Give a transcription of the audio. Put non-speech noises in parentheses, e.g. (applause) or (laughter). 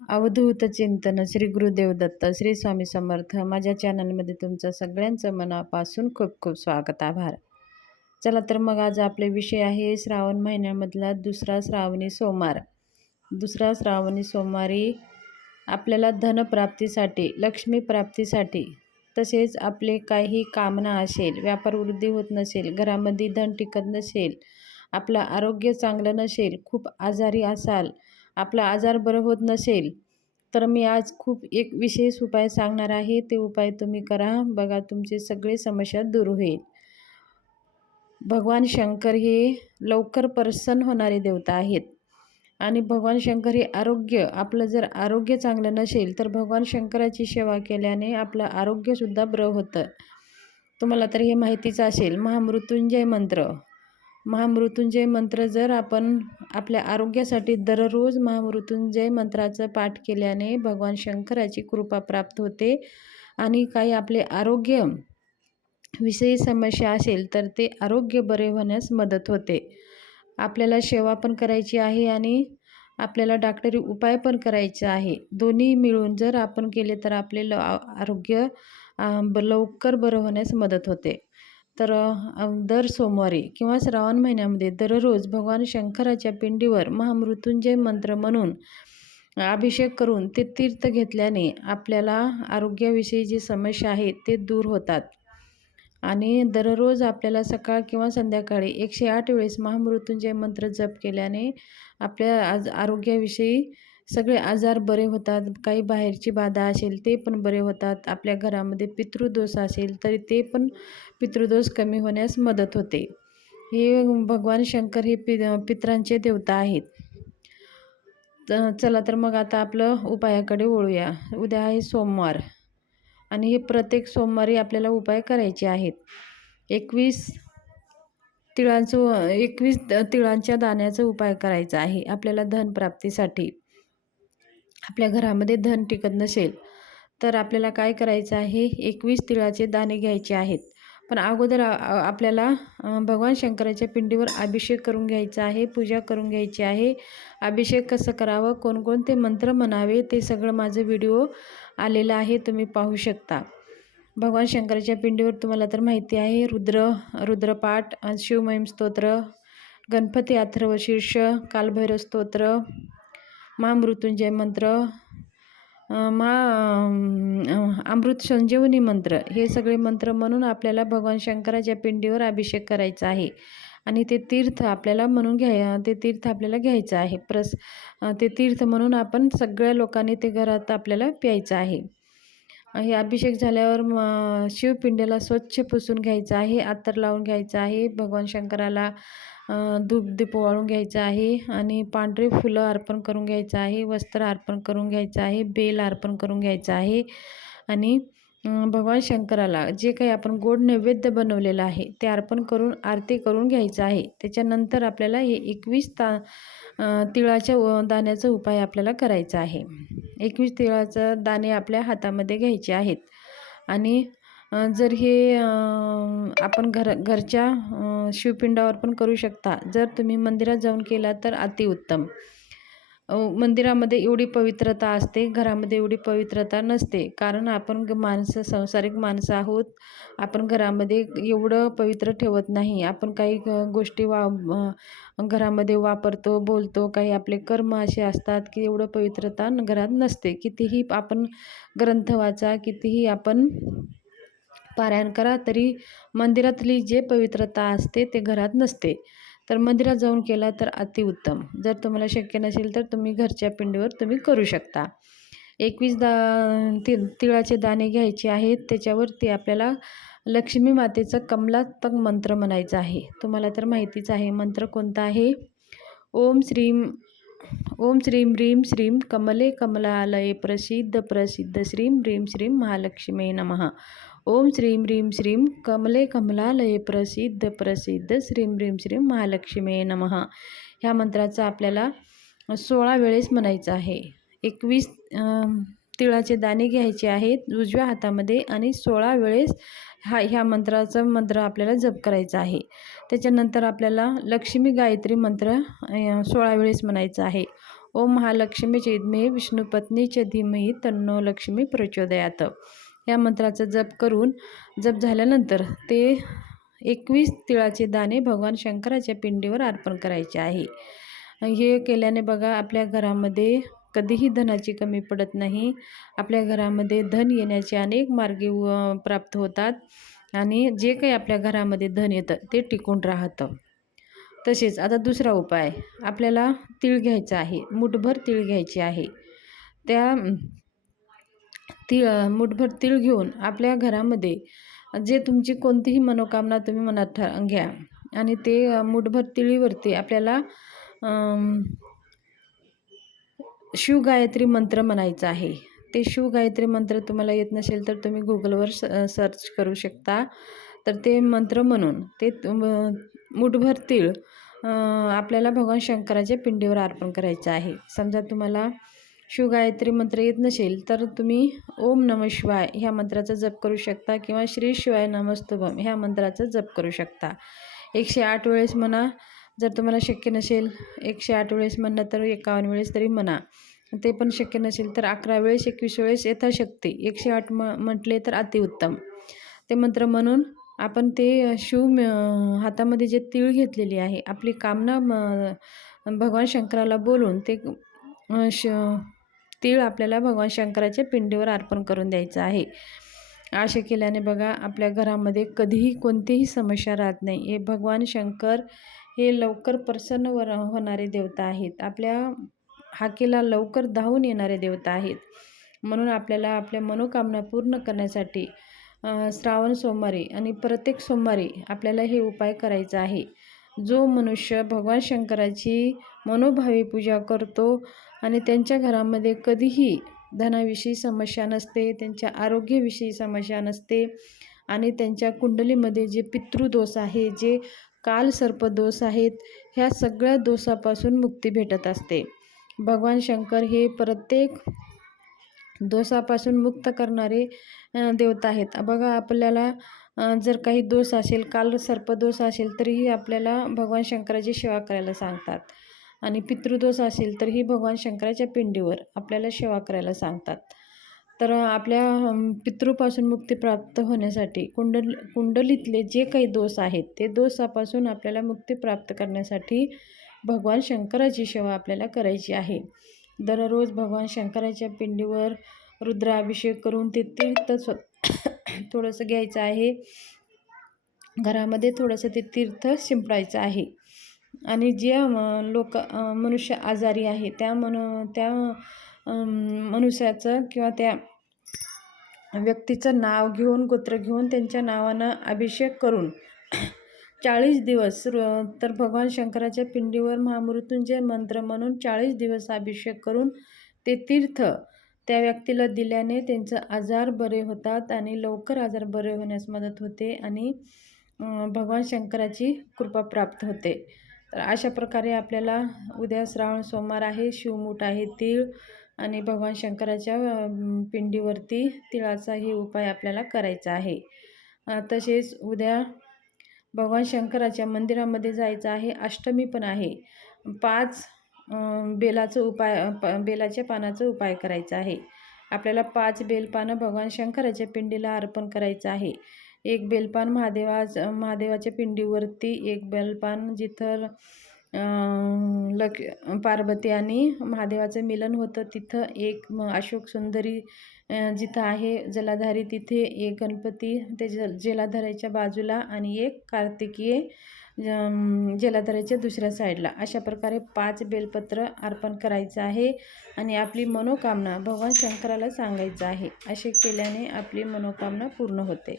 अवधूत चिंतन श्री गुरुदेव दत्त श्री स्वामी समर्थ. माझ्या चॅनलमध्ये तुमचं सगळ्यांचं मनापासून खूप खूप स्वागत आभार. चला तर मग आज आपले विषय आहे श्रावण महिन्यामधला दुसरा श्रावणी सोमवार. दुसरा श्रावणी सोमवारी आपल्याला धनप्राप्तीसाठी लक्ष्मी प्राप्तीसाठी तसेच आपले काही कामना असेल व्यापार वृद्धी होत नसेल घरामध्ये धन टिकत नसेल आपलं आरोग्य चांगलं नसेल खूप आजारी असाल आपला आजार बरं होत नसेल तर मी आज खूप एक विशेष उपाय सांगणार आहे. ते उपाय तुम्ही करा. बघा तुमचे सगळे समस्या दूर होईल. भगवान शंकर हे लवकर प्रसन्न होणारे देवता आहेत. आणि भगवान शंकर हे आरोग्य आपलं जर आरोग्य चांगलं नसेल तर भगवान शंकराची सेवा केल्याने आपलं आरोग्यसुद्धा बरं होतं. तुम्हाला तर हे माहितीच असेल महामृत्युंजय मंत्र. महामृत्युंजय मंत्र जर आपण आपल्या आरोग्यासाठी दररोज महामृत्युंजय मंत्राचं पाठ केल्याने भगवान शंकराची कृपा प्राप्त होते आणि काही आपले आरोग्य विषयी समस्या असेल तर ते आरोग्य बरे होण्यास मदत होते. आपल्याला सेवा पण करायची आहे आणि आपल्याला डॉक्टरी उपाय पण करायचा आहे. दोन्ही मिळून जर आपण केले तर आपले ल आरोग्य लवकर बरं होण्यास मदत होते. तर दर सोमवारी किंवा श्रावण महिन्यामध्ये दररोज भगवान शंकराच्या पिंडीवर महामृत्युंजय मंत्र म्हणून अभिषेक करून ते तीर्थ घेतल्याने आपल्याला आरोग्याविषयी जी समस्या आहे ते दूर होतात. आणि दररोज आपल्याला सकाळ किंवा संध्याकाळी एकशे आठ वेळेस महामृत्युंजय मंत्र जप केल्याने आपल्या आज आरोग्याविषयी सगळे आजार बरे होतात काही बाहेरची बाधा असेल ते पण बरे होतात आपल्या घरामध्ये पितृदोष असेल तरी ते पण पितृदोष कमी होण्यास मदत होते. हे भगवान शंकर हे पि पित्रांचे देवता आहेत. चला तर मग आता आपलं उपायाकडे वळूया. उद्या आहे सोमवार आणि हे प्रत्येक सोमवारी आपल्याला उपाय करायचे आहेत. एकवीस तिळांचं एकवीस तिळांच्या दाण्याचा उपाय करायचा आहे आपल्याला धनप्राप्तीसाठी. आपल्या घरामध्ये धन टिकत नसेल तर आपल्याला काय करायचं आहे? एकवीस तिळाचे दाणे घ्यायचे आहेत. पण अगोदर आपल्याला भगवान शंकराच्या पिंडीवर अभिषेक करून घ्यायचा आहे पूजा करून घ्यायची आहे. अभिषेक कसं करावं? कोणकोणते मंत्र म्हणावे? ते सगळं माझं व्हिडिओ आलेलं आहे तुम्ही पाहू शकता. भगवान शंकराच्या पिंडीवर तुम्हाला तर माहिती आहे रुद्र रुद्रपाठ शिवमहिम स्तोत्र गणपती अथर्वशीर्ष कालभैरव स्तोत्र महामृत्युंजय मंत्र मा अमृत संजीवनी मंत्र हे सगळे मंत्र म्हणून आपल्याला भगवान शंकराच्या पिंडीवर अभिषेक करायचा आहे. आणि ते तीर्थ आपल्याला म्हणून घ्याय ते तीर्थ आपल्याला घ्यायचं आहे. प्रस ते तीर्थ म्हणून आपण सगळ्या लोकांनी ते घरात आपल्याला प्यायचं आहे. हे अभिषेक झाल्यावर शिवपिंडीला स्वच्छ पुसून घ्यायचं आहे अत्तर लावून घ्यायचं आहे. भगवान शंकराला दूध दीप वाळून घ्यायचं आहे आणि पांढरे फुलं अर्पण करून घ्यायचं आहे वस्त्र अर्पण करून घ्यायचं आहे बेल अर्पण करून घ्यायचं आहे आणि भगवान शंकराला जे काही आपण गोड नैवेद्य बनवलेलं आहे ते अर्पण करून आरती करून घ्यायचं आहे. त्याच्यानंतर आपल्याला हे एकवीस ता तिळाच्या दाण्याचा उपाय आपल्याला करायचा आहे. एकवीस तिळाचं दाणे आपल्या हातामध्ये घ्यायचे आहेत आणि जर हे आपण घर घरच्या शिवपिंडावर पण करू शकता. जर तुम्ही मंदिरात जाऊन केला तर अतिउत्तम. मंदिरामध्ये एवढी पवित्रता असते घरामध्ये एवढी पवित्रता नसते. कारण आपण माणसं संसारिक माणसं आहोत. आपण घरामध्ये एवढं पवित्र ठेवत नाही. आपण काही गोष्टी वा घरामध्ये वापरतो बोलतो काही आपले कर्म असे असतात की एवढं पवित्रता घरात नसते. कितीही आपण ग्रंथ वाचा कितीही आपण पारायण करा तरी मंदिरातली जे पवित्रता असते ते घरात नसते. तर मंदिरात जाऊन केला तर अतिउत्तम. जर तुम्हाला शक्य नसेल तर तुम्ही घरच्या पिंडीवर तुम्ही करू शकता. एकवीस दा ति तिळाचे दाणे घ्यायचे आहेत त्याच्यावरती आपल्याला लक्ष्मी मातेचं कमलात्मक मंत्र म्हणायचं आहे. तुम्हाला तर माहितीच आहे मंत्र कोणता आहे? ओम श्रीम ओम श्रीम ह्रीम श्रीम कमले कमलालये प्रसिद्ध प्रसिद्ध श्रीम ह्रीम श्रीम महालक्ष्मी नमः. ओम श्रीं ह्रीं श्रीम कमले कमलालय प्रसिद्ध प्रसिद्ध श्रीं ह्रीं श्रीम महालक्ष्मी नमः. ह्या मंत्राचा आपल्याला सोळा वेळेस म्हणायचं आहे. एकवीस तिळाचे दाणे घ्यायचे आहेत उजव्या हातामध्ये आणि सोळा वेळेस हा ह्या मंत्राचा मंत्र आपल्याला जप करायचा आहे. त्याच्यानंतर आपल्याला लक्ष्मी गायत्री मंत्र सोळा वेळेस म्हणायचा आहे. ओम महालक्ष्मीचे विष्णुपत्नी च धीमही तन्नो लक्ष्मी प्रचोदयात. या मंत्राचा जप करून जप झाल्यानंतर ते एकवीस तिळाचे दाणे भगवान शंकराच्या पिंडीवर अर्पण करायचे आहे. हे केल्याने बघा आपल्या घरामध्ये कधीही धनाची कमी पडत नाही. आपल्या घरामध्ये धन येण्याचे अनेक मार्गे व- प्राप्त होतात आणि जे काही आपल्या घरामध्ये धन येतं ते टिकून राहतं. तसेच आता दुसरा उपाय आपल्याला तीळ घ्यायचा आहे. मुठभर तीळ घ्यायची आहे. त्या तिळ मुठभर तीळ घेऊन आपल्या घरामध्ये जे तुमची कोणतीही मनोकामना तुम्ही मनात ठ घ्या. आणि ते मूठभर मुठभर तिळीवरती आपल्याला शिवगायत्री मंत्र म्हणायचा आहे. ते शिवगायत्री मंत्र तुम्हाला येत नसेल तर तुम्ही गुगलवर स सर्च करू शकता. तर ते मंत्र म्हणून ते मूठभर मुठभर तीळ आपल्याला भगवान शंकराच्या पिंडीवर अर्पण करायचं आहे. समजा तुम्हाला शिवगायत्री मंत्र येत नसेल तर तुम्ही ओम नम शिवाय ह्या मंत्राचा जप करू शकता किंवा श्री शिवाय नमस्तुभम ह्या मंत्राचा जप करू शकता. एकशे आठ वेळेस म्हणा जर तुम्हाला शक्य नसेल एकशे आठ वेळेस म्हणणं तर एकावन्न वेळेस तरी म्हणा. ते पण शक्य नसेल तर अकरा वेळेस एकवीस वेळेस यथाशक्ती. एकशे आठ म म्हटले तर अतिउत्तम. ते मंत्र म्हणून आपण ते शिव हातामध्ये जे तीळ घेतलेली आहे आपली कामना म- भगवान शंकराला बोलून ते श तीळ आपल्याला भगवान शंकराच्या पिंडीवर अर्पण करून द्यायचं आहे. असे केल्याने बघा आपल्या घरामध्ये कधीही कोणतीही समस्या राहत नाही. हे भगवान शंकर हे लवकर प्रसन्न होणारे देवता आहेत. आपल्या हाकेला लवकर धावून येणारे देवता आहेत. म्हणून आपल्याला आपल्या मनोकामना पूर्ण करण्यासाठी श्रावण सोमवारी आणि प्रत्येक सोमवारी आपल्याला हे उपाय करायचा आहे. जो मनुष्य भगवान शंकराची मनोभावी पूजा करतो आणि त्यांच्या घरामध्ये कधीही धनाविषयी समस्या नसते त्यांच्या आरोग्याविषयी समस्या नसते आणि त्यांच्या कुंडलीमध्ये जे पितृदोष आहे जे काल सर्पदोष आहेत ह्या सगळ्या दोषापासून मुक्ती भेटत असते. भगवान शंकर हे प्रत्येक दोषापासून मुक्त करणारे देवता आहेत. बघा आपल्याला जर काही दोष असेल काल सर्पदोष असेल तरीही आपल्याला भगवान शंकराची सेवा करायला सांगतात. आणि पितृदोष असेल तरीही भगवान शंकराच्या पिंडीवर आपल्याला सेवा करायला सांगतात. तर आपल्या पितृपासून मुक्ती प्राप्त होण्यासाठी कुंडल कुंडलीतले जे काही दोष आहेत ते दोषापासून आपल्याला मुक्ती प्राप्त करण्यासाठी भगवान शंकराची सेवा आपल्याला करायची आहे. दररोज भगवान शंकराच्या पिंडीवर रुद्राभिषेक करून ते तीर्थ स्व (coughs) थोडंसं घ्यायचं आहे. घरामध्ये थोडंसं ते तीर्थ शिंपडायचं आहे. आणि जे लोक मनुष्य आजारी आहे त्या मनु त्या मनुष्याचं किंवा त्या व्यक्तीचं नाव घेऊन गोत्र घेऊन त्यांच्या नावानं अभिषेक करून (clears throat) चाळीस दिवस तर भगवान शंकराच्या पिंडीवर महामृत्यूंजय मंत्र म्हणून चाळीस दिवस अभिषेक करून ते तीर्थ त्या व्यक्तीला दिल्याने त्यांचं आजार बरे होतात आणि लवकर आजार बरे होण्यास मदत होते आणि भगवान शंकराची कृपा प्राप्त होते. तर अशा प्रकारे आपल्याला उद्या श्रावण सोमवार आहे शिवमूठ आहे तीळ आणि भगवान शंकराच्या पिंडीवरती तिळाचाही उपाय आपल्याला करायचा आहे. तसेच उद्या भगवान शंकराच्या मंदिरामध्ये जायचं आहे अष्टमी पण आहे. पाच बेलाचं उपाय प बेलाच्या पानाचा उपाय करायचा आहे. आपल्याला पाच बेलपानं भगवान शंकराच्या पिंडीला अर्पण करायचं आहे. एक बेलपान महादेवाच महादेवाच्या पिंडीवरती एक बेलपान जिथं लक पार्वती आणि महादेवाचं मिलन होतं. तिथं एक अशोक सुंदरी जिथं आहे जलाधारी तिथे एक गणपती ते जल जलाधाराच्या बाजूला आणि एक कार्तिकीय जलाधाराच्या दुसऱ्या साईडला. अशा प्रकारे पाच बेलपत्र अर्पण करायचं आहे आणि आपली मनोकामना भगवान शंकराला सांगायचं आहे. असे केल्याने आपली मनोकामना पूर्ण होते.